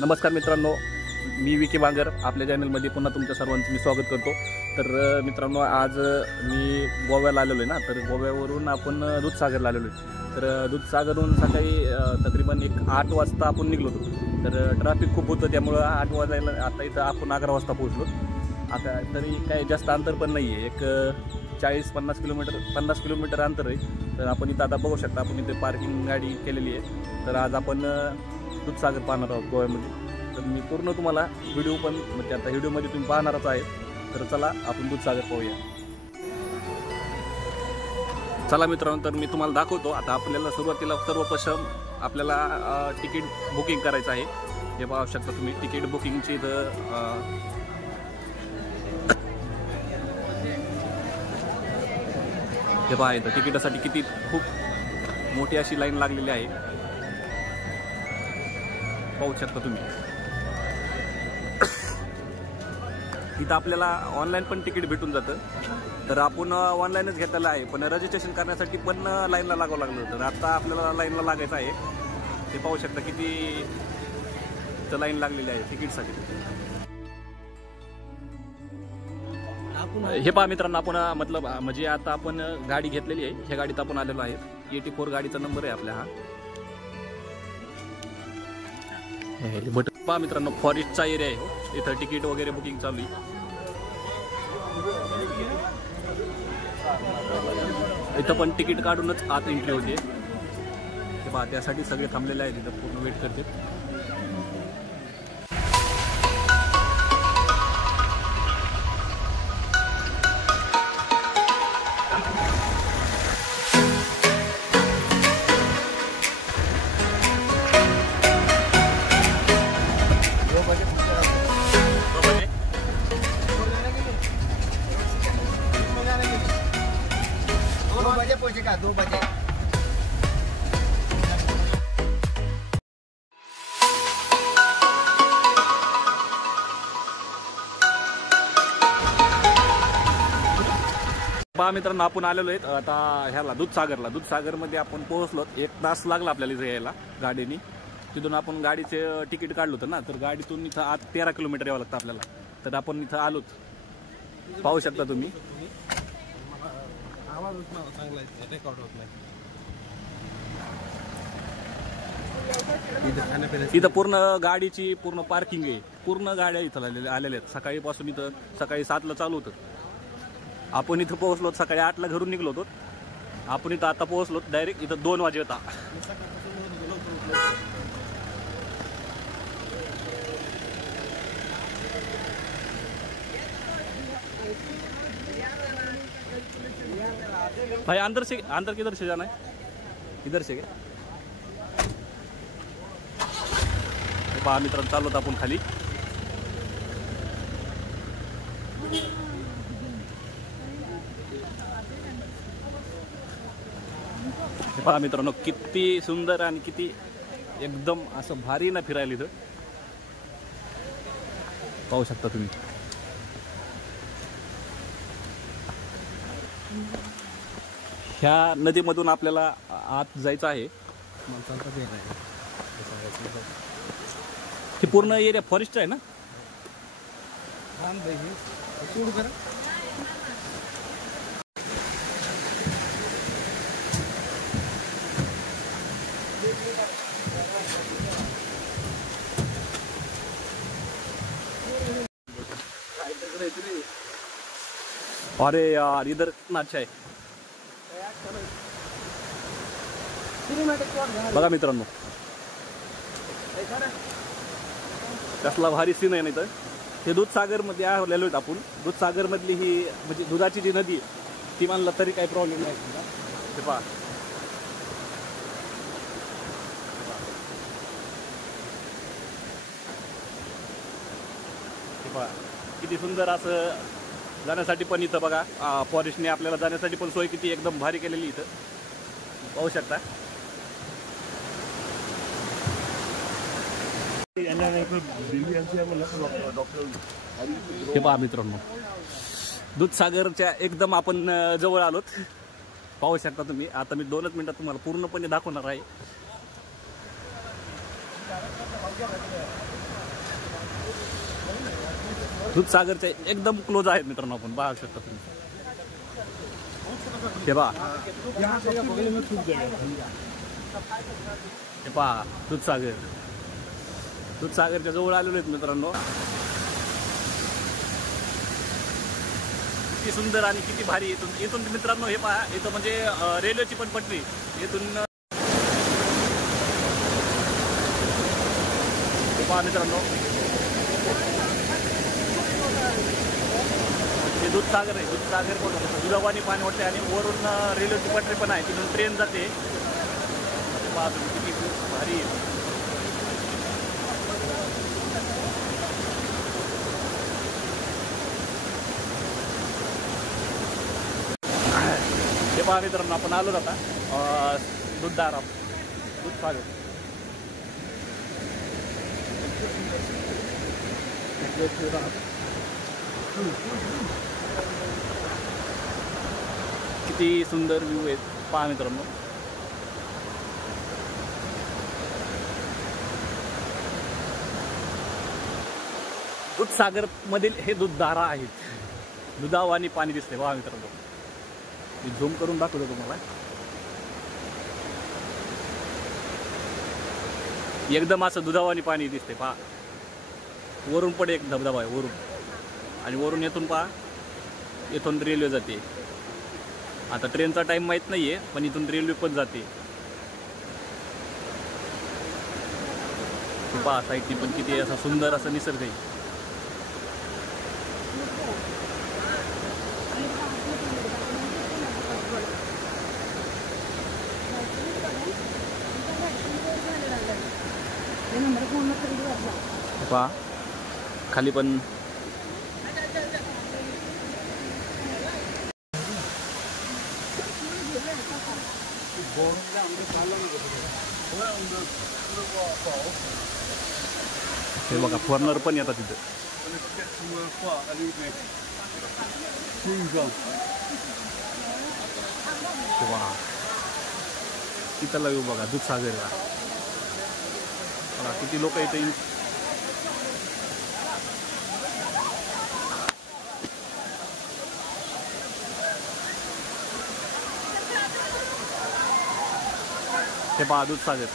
नमस्कार मित्रांनो, मी विकी बांगर आपल्या चॅनलमध्ये पुन्हा तुमच्या सर्वांचं मी स्वागत करतो। तर मित्रांनो, आज मी गोव्याला आलेलो आहे ना, तर गोव्यावरून आपण दूधसागरला आलेलो आहे। तर दूधसागरहून सकाळी तकरीबन 8 वाजता आपण निघलो होतो। तर ट्रॅफिक खूप होतं, त्यामुळं 8 वाजायला आता इथं आपण 11 वाजता पोहोचलो। आता तरी काही जास्त अंतर पण नाही आहे, एक 40-50 किलोमीटर अंतर आहे। तर आपण इथं आता बघू शकता, आपण इथे पार्किंग गाडी केलेली आहे। तर आज आपण दूधसागर पाहणार आहोत गोव्यामध्ये। तर मी पूर्ण तुम्हाला व्हिडिओ पण म्हणजे आता व्हिडिओमध्ये तुम्ही पाहणारच आहे। तर चला आपण दूधसागर पाहूया। चला मित्रांनो, तर मी तुम्हाला दाखवतो। आता आपल्याला सुरुवातीला सर्वप्रथम आपल्याला तिकीट बुकिंग करायचं आहे। हे पाहू शकता तुम्ही, तिकीट बुकिंगची इथं हे पहा, इथं तिकिटासाठी किती खूप मोठी अशी लाईन लागलेली आहे, पाहू शकता तुम्ही। इथं आपल्याला ऑनलाईन पण तिकीट भेटून जातं। तर आपण ऑनलाईनच घेतलेलं आहे, पण रजिस्ट्रेशन करण्यासाठी पण लाईनला लागावं लागलं। तर आता आपल्याला लाईनला लागायचं आहे। ते पाहू शकता किती लाईन लागलेली आहे तिकीटसाठी। हे पहा मित्रांनो, आपण मतलब म्हणजे आता आपण गाडी घेतलेली आहे, ह्या गाडीत आपण आलेलो आहे। 84 गाडीचा नंबर आहे आपल्या हा। बट पहा मित्रांनो, फॉरेस्टचा एरिया आहे, इथं तिकीट वगैरे बुकिंग चालू आहे। इथं पण तिकीट काढूनच आत एंट्री होते। हे पहा, त्यासाठी सगळे थांबलेले आहेत, इथं पूर्ण वेट करते। पहुंचेगा 2 बजे। पहा मित्रांनो, आपण आलेलो आहेत आता ह्याला दूधसागरला। दूधसागरमध्ये आपण पोहोचलो, 1 तास लागला आपल्याला इथे यायला गाडीने। तिथून आपण गाडीचे तिकीट काढलं होतं ना, तर गाडीतून इथं आत 13 किलोमीटर यावं लागतं आपल्याला। तर आपण इथं आलोत, पाहू शकता तुम्ही। इथं पूर्ण गाडीची पूर्ण पार्किंग आहे, पूर्ण गाड्या इथं आलेल्या आहेत। सकाळीपासून इथं सकाळी 7ला चालू होतं। आपण इथं पोहोचलो सकाळी 8ला घरून निघलो होतो। आपण इथं आता पोहोचलो डायरेक्ट इथं 2 वाजे होता। भाई अंदर किधर से जाना है? इधर से क्या? पहा मित्रांनो, चाललो आपण खाली। पहा मित्रांनो, किती सुंदर आणि किती एकदम असं भारी ना फिरायला इथं, पाहू शकता तुम्ही। ह्या नदीमधून आपल्याला आत जायचं आहे। हे पूर्ण एरिया फॉरेस्ट आहे ना? अरे यार, इधर कितना अच्छा है। बघा मित्रांनो, कसला भारी सीन आहे ना इथं। हे दूधसागर मध्ये आलेलो आहेत आपण। दूधसागर मधली ही म्हणजे दुधाची जी नदी आहे ती मानला तरी काही प्रॉब्लेम नाही। हे पहा, हे पहा किती सुंदर असं जाण्यासाठी पण इथं बघा, फॉरेस्टने आपल्याला जाण्यासाठी पण सोय किती एकदम भारी केलेली इथं, पाहू शकता। हे पहा मित्रांनो, दूधसागरच्या एकदम आपण जवळ आलोत, पाहू शकता तुम्ही। आता मी 2च मिनिटात तुम्हाला पूर्णपणे दाखवणार आहे। दूधसागरचे एकदम क्लोज आहेत मित्रांनो, आपण पाहू शकता तुम्ही. हे पहा, हे पहा दूधसागर. दूधसागरच्या जवळ आलेलो आहेत मित्रांनो. किती सुंदर आणि किती भारी. इथून मित्रांनो हे पहा, इथं म्हणजे रेल्वेची पण पटरी इथून. हे पहा मित्रांनो, हे दूधसागर आहे. दूधसागर पण दुधावानी पाणी वाटते आणि वरून रेल्वेची पटरी पण आहे, तिथून ट्रेन जाते. पहा तुम्ही किती भारी आहे. हे पहा मित्रांनो, आपण आलो आता दूधसागर. किती सुंदर व्ह्यू आहेत पहा मित्रांनो. दूधसागर मधील हे दूधधारा आहेत. दुधावानी पाणी दिसते पहा मित्रांनो. मी झूम करून दाखवतो तुम्हाला. एकदम असं दुधावानी पाणी दिसते पहा. वरून पण एक धबधबा आहे वरून, आणि वरून येथून पहा, येथून रेल्वे जाते. आता ट्रेनचा टाइम माहीत नाही आहे, पण इथून रेल्वे पण जाते. पहा साईडनी पण किती असा सुंदर असा निसर्ग आहे. पहा खाली पण हे बघा, फॉरनर पण येतात तिथे. तिथं येऊ बघा दूधसागरला. बघा किती लोक इथे. हे पहा दूधसागर.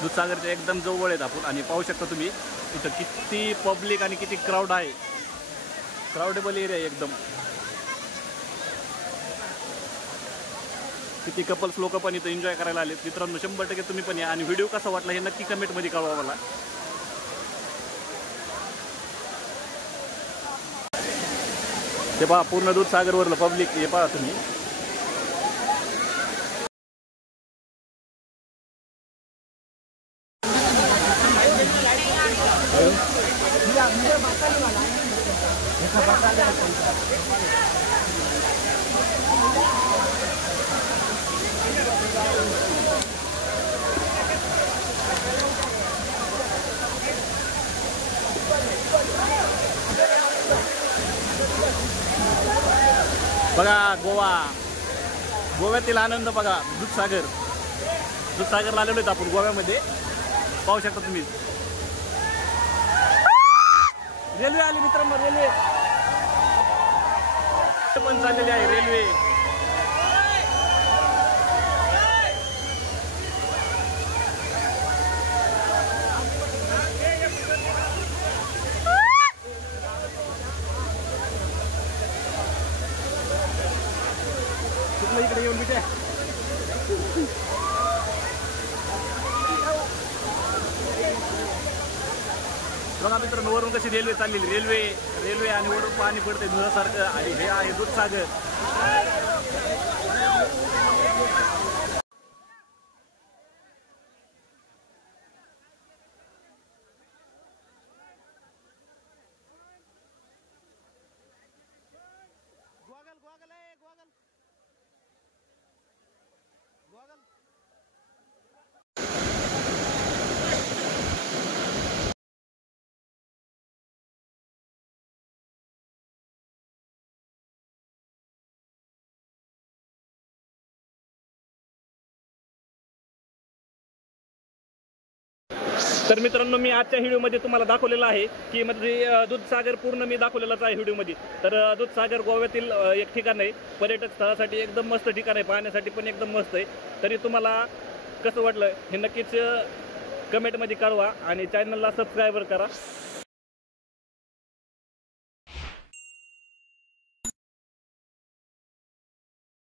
दूधसागरच्या एकदम जवळ आहेत आपण, आणि पाहू शकता तुम्ही इथं किती पब्लिक आणि किती क्राऊड आहे. क्राऊडेबल एरिया आहे एकदम. किती कपल्स लोक पण इथं एन्जॉय करायला आले. मित्रांनो 100% तुम्ही पण या, आणि व्हिडिओ कसा वाटला हे नक्की कमेंटमध्ये कळवा मला. हे पहा पूर्ण दूधसागरवरलं पब्लिक. हे पहा तुम्ही. बघा गोव्यातील आनंद बघा. दूधसागरला आलेलो आहेत आपण गोव्यामध्ये. पाहू शकता तुम्ही. रेल्वे आली मित्रांनो, रेल्वे पण चाललेली आहे रेल्वे. इकडे येऊन बिटे. बघा मित्रांनो, वरून कशी रेल्वे चाललेली. रेल्वे आणि वरून पाणी पडते दुधासारखं, आणि हे आहे दूधसागर. तर मित्रांनो मी आजच्या व्हिडिओमध्ये तुम्हाला दाखवलेलं आहे की म्हणजे दूधसागर पूर्ण मी दाखवलेलाच आहे व्हिडिओमध्ये. तर दूधसागर गोव्यातील एक ठिकाण आहे, पर्यटक स्थळासाठी एकदम मस्त ठिकाण आहे, पाहण्यासाठी पण एकदम मस्त आहे. तरी तुम्हाला कसं वाटलं हे नक्कीच कमेंटमध्ये कळवा आणि चॅनलला सबस्क्राईबर करा.